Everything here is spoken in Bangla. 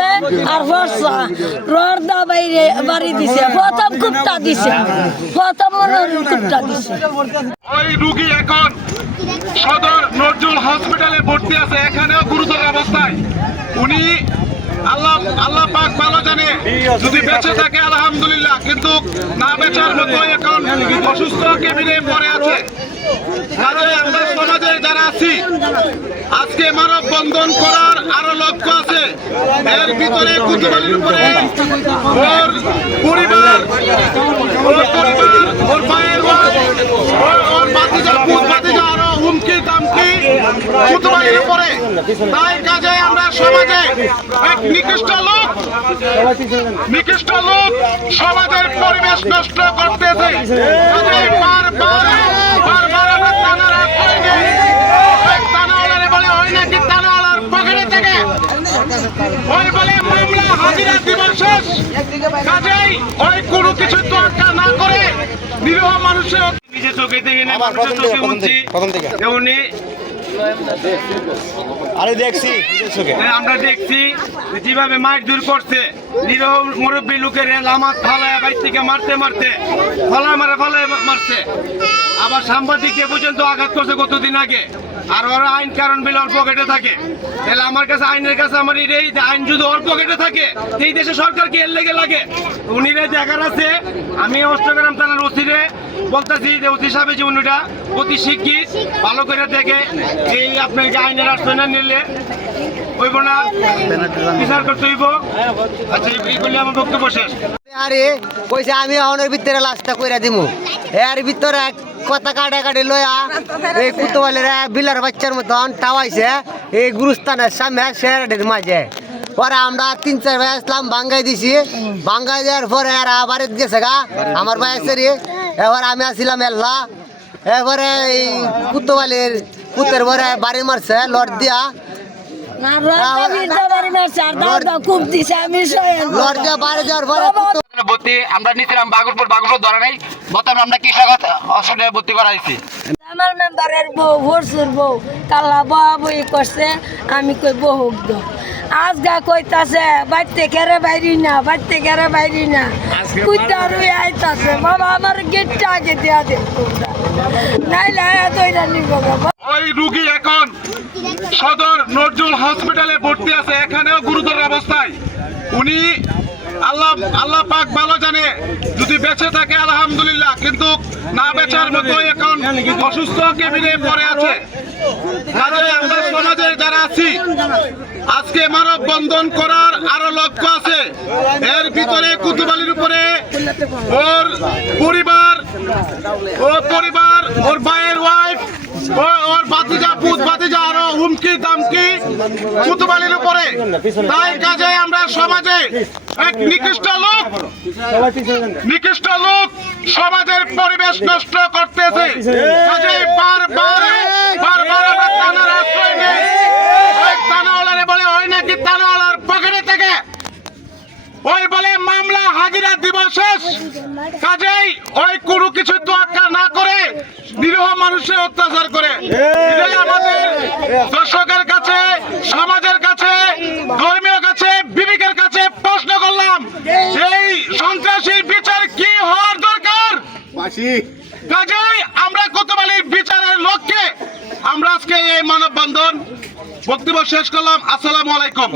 করে আর ফর্সা রর্দা বাইরে বাড়ি দিছে প্রথম কুপটা দিছে প্রথম কুপটা দিছে। ওই রুগী এখন সদর নজরুল হসপিটালে ভর্তি আছে, এখানেও গুরুতর অবস্থায়। উনি আল্লাহ পাক ভালো জানে, যদি বেঁচে থাকে আলহামদুলিল্লাহ, কিন্তু না বেচার মতো এখন অসুস্থ কেবিনে পড়ে আছে। আমরা সমাজে যারা আছি আজকে মানব বন্ধন করার আরো লক্ষ্য আছে। এর ভিতরে কুতুবালির উপরে ওর পরিবার, ওর ভাইয়ের ওর ভাতিজা আরো হুমকি দামকি কুতুবালির উপরে। তাই কাজে আমরা সমাজে এক নিকৃষ্ট লোক সমাজের পরিবেশ নষ্ট করতেছে। বারবার আমরা টানার টানাওয়ালারে বলে ওই নাকি টানাওয়ালার পকেটে থেকে ওই বলে মামলা হাজিরা দিবস শেষ। কাজেই ওই কোনো কিছু তোয়াক্কা না করে নিরীহ মানুষের নিজে চোখে দেখে নেই, মানুষের চোখে বলছি উনি আমরা দেখছি যেভাবে মাইর দূর করছে নিরীহ মুরব্বী লোকের লামা ফালায় বাইর থেকে মারতে ফালায় মারছে। আবার সাংবাদিককে পর্যন্ত আঘাত করছে কতদিন আগে। আর ওরা আইন কারণ বিল ওর পকেটে থাকে। তাহলে আমার কাছে আইনের কাছে আমার এই আইন যদি ওর পকেটে থাকে এই দেশে সরকার কি এর লেগে লাগে? উনিরে দেখার আছে। আমি অষ্টগ্রাম থানার ওসিরে বলতেছি যে ওসি সাহেব জীবনটা অতি শিক্ষিত, ভালো করে দেখে এই আপনার আইনের আশ্রয় না নিলে হইব না, বিচার করতে হইব। আচ্ছা এই বলে আমার বক্তব্য শেষ। আরে কইছে আমি অনের ভিতরে লাশটা কইরা দিমু, এর ভিতরে কথা কাটাকাটি লয়া এই কুতুবালের বিলার বাচ্চার মতন টাওয়াইছে এই গুরুস্থানের সামনে শেয়ারের মাঝে। পরে আমরা 3-4 ভাই আসলাম, ভাঙ্গাই দিছি। ভাঙ্গাই দেওয়ার পরে আর বাড়িতে গেছে গা আমার ভাই আছে রে। এবার আমি আসছিলাম এল্লা, এবারে এই কুতুবালের পুতের পরে বাড়ি মারছে লড় দিয়া। আমরা নিছিলাম বাগরপুর ধরা নাই, বর্তমানে আমরা কৃষক হসপিটালে ভর্তি করা হয়েছি। আমার মেম্বারের বউ ভরসুর বউ কাল্লা বয়া বই করছে, আমি কই বহুক দো আজগা কইতাছে বাইতে কেরে বাইরি না কুইতা রুই আইতাছে। বাবা আমার গেটটা আগে দেয়া দে নাইলে দইরা নিব। ওই রুগী এখন সদর নজরুল হসপিটালে ভর্তি আছে, এখানেও গুরুতর অবস্থায়। উনি আল্লাহ পাক ভালো জানে, যদি বেঁচে থাকে আলহামদুলিল্লাহ, কিন্তু না বেচার মতো এখন অসুস্থ কেবিনে পড়ে আছে। আমরা সমাজে যারা আছি আজকে মানব বন্ধন করার আরো লক্ষ্য আছে। এর ভিতরে কুতুবালির উপরে ওর পরিবার, ওর ভাইয়ের ওয়াইফ, ওর ভাতিজা আরো হুমকি দামকি কুতুবালির উপরে। তাই কাজে আমরা সমাজে এক নিকৃষ্ট লোক সমাজের পরিবেশ নষ্ট করতেছে। কাজে বারবার আমরা টানার আশ্রয় নেই। ওই টানাওয়ালারে বলে ওই নাকি টানাওয়ালার পকেটে থেকে ওই বলে মামলা হাজিরা দিবস শেষ। কাজেই ওই কোনো কিছু তোয়াক্কা না করে নিরীহ মানুষের অত্যাচার করে। এটাই আমাদের দর্শকের কাছে, সমাজের কাছে, ধর্মীয় কাছে, বিবেকের কাছে প্রশ্ন করলাম, এই সন্ত্রাসীর বিচার কি হওয়ার দরকার? কাজেই আমরা কুতুবালির বিচারের লক্ষ্যে আমরা আজকে এই মানববন্ধন বক্তব্য শেষ করলাম। আসসালামু আলাইকুম।